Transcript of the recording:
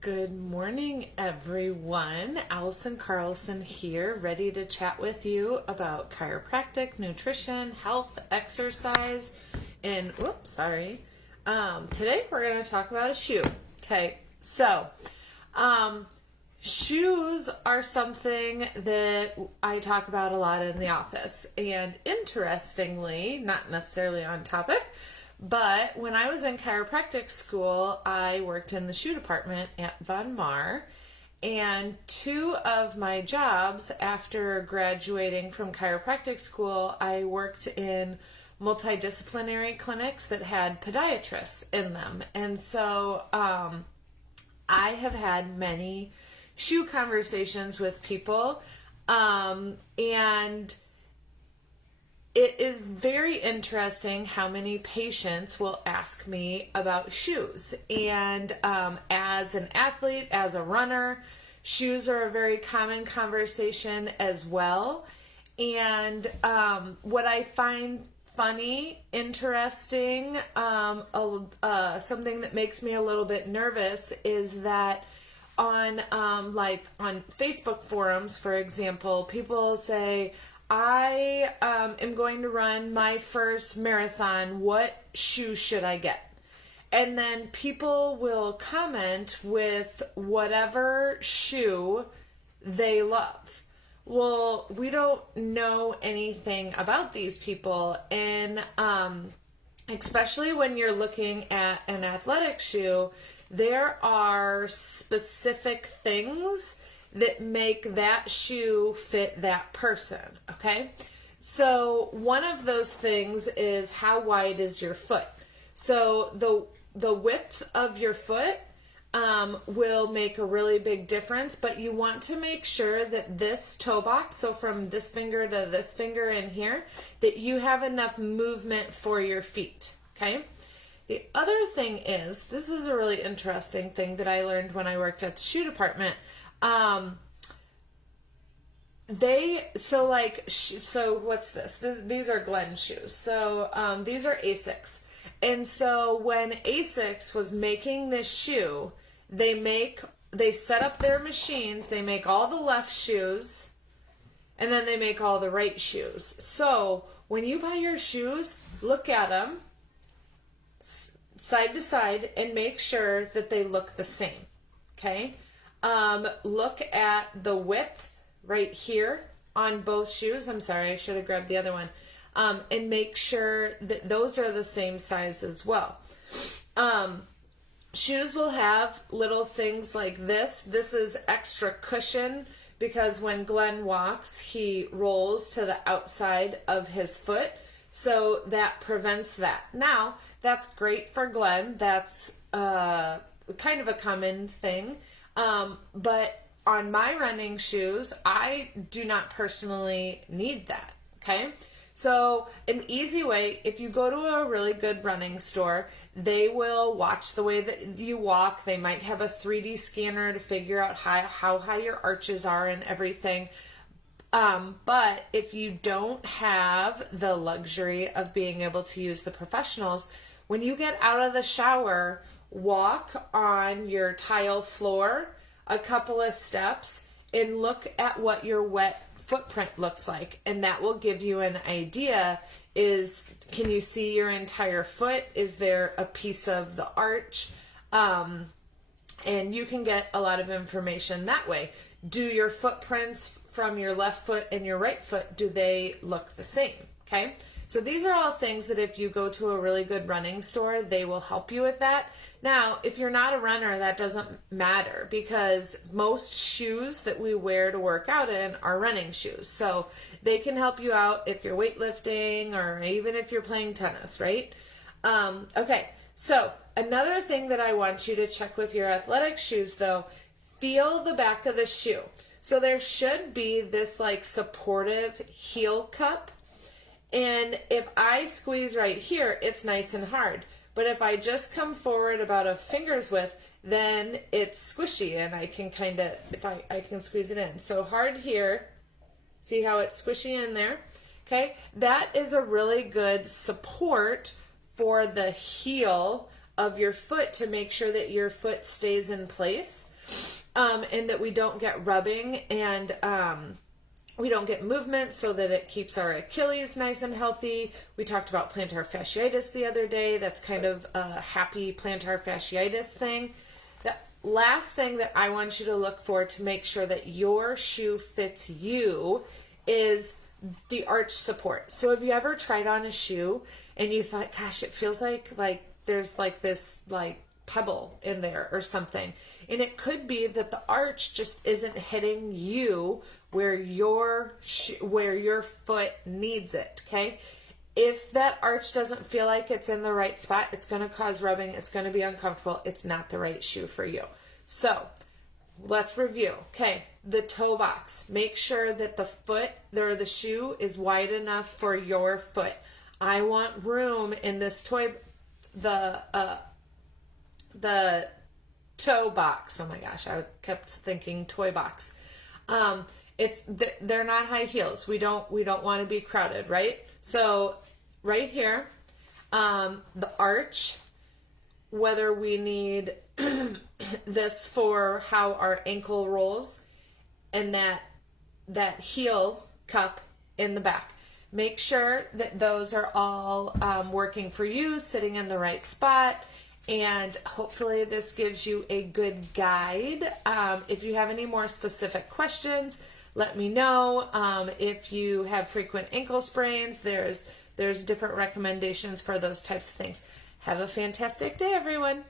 Good morning, everyone. Allison Carlson here, ready to chat with you about chiropractic, nutrition, health, exercise, and today we're going to talk about a shoe. Okay, so shoes are something that I talk about a lot in the office, and interestingly, not necessarily on topic, but when I was in chiropractic school, I worked in the shoe department at Von Mar, and two of my jobs after graduating from chiropractic school, I worked in multidisciplinary clinics that had podiatrists in them. And so I have had many shoe conversations with people, and it is very interesting how many patients will ask me about shoes. And as an athlete, as a runner, shoes are a very common conversation as well. And what I find funny, interesting, something that makes me a little bit nervous is that on Facebook forums, for example, people say, I am going to run my first marathon. What shoe should I get? And then people will comment with whatever shoe they love. Well, we don't know anything about these people. And especially when you're looking at an athletic shoe, there are specific things that make that shoe fit that person, okay? So one of those things is how wide is your foot. So the width of your foot will make a really big difference, but you want to make sure that this toe box, so from this finger to this finger in here, that you have enough movement for your feet, okay? The other thing is, this is a really interesting thing that I learned when I worked at the shoe department. So what's this? These are Glenn shoes. So, these are Asics. And so when Asics was making this shoe, they set up their machines, they make all the left shoes, and then they make all the right shoes. So when you buy your shoes, look at them side to side and make sure that they look the same. Okay? Look at the width right here on both shoes. I'm sorry, I should have grabbed the other one. And make sure that those are the same size as well. Shoes will have little things like this. This is extra cushion because when Glenn walks, he rolls to the outside of his foot. So that prevents that. Now, that's great for Glenn. That's kind of a common thing. But on my running shoes, I do not personally need that, okay? So an easy way, if you go to a really good running store, they will watch the way that you walk. They might have a 3D scanner to figure out how high your arches are and everything. But if you don't have the luxury of being able to use the professionals, when you get out of the shower, walk on your tile floor a couple of steps and look at what your wet footprint looks like, and that will give you an idea. Can you see your entire foot? Is there a piece of the arch? And you can get a lot of information that way. Do your footprints from your left foot and your right foot, do they look the same? Okay? So these are all things that if you go to a really good running store, they will help you with that. Now, if you're not a runner, that doesn't matter because most shoes that we wear to work out in are running shoes. So they can help you out if you're weightlifting or even if you're playing tennis, right? Okay, so another thing that I want you to check with your athletic shoes though, feel the back of the shoe. So there should be this like supportive heel cup. And if I squeeze right here, it's nice and hard. But if I just come forward about a finger's width, then it's squishy and I can I can squeeze it in. So hard here, see how it's squishy in there? Okay, that is a really good support for the heel of your foot to make sure that your foot stays in place. and that we don't get rubbing and we don't get movement, so that it keeps our Achilles nice and healthy. We talked about plantar fasciitis the other day. That's kind of a happy plantar fasciitis thing. The last thing that I want you to look for to make sure that your shoe fits you is the arch support. So have you ever tried on a shoe and you thought, gosh, it feels like there's like this like pebble in there or something? And it could be that the arch just isn't hitting you where your foot needs it. Okay. If that arch doesn't feel like it's in the right spot, it's going to cause rubbing. It's going to be uncomfortable. It's not the right shoe for you. So let's review. Okay. The toe box. Make sure that the foot or the shoe is wide enough for your foot. I want room in this the toe box. Oh my gosh, I kept thinking toy box. They're not high heels. We don't want to be crowded, right? So right here, the arch, whether we need this for how our ankle rolls, and that heel cup in the back. Make sure that those are all working for you, sitting in the right spot. And hopefully this gives you a good guide. If you have any more specific questions, let me know. If you have frequent ankle sprains, there's different recommendations for those types of things. Have a fantastic day, everyone.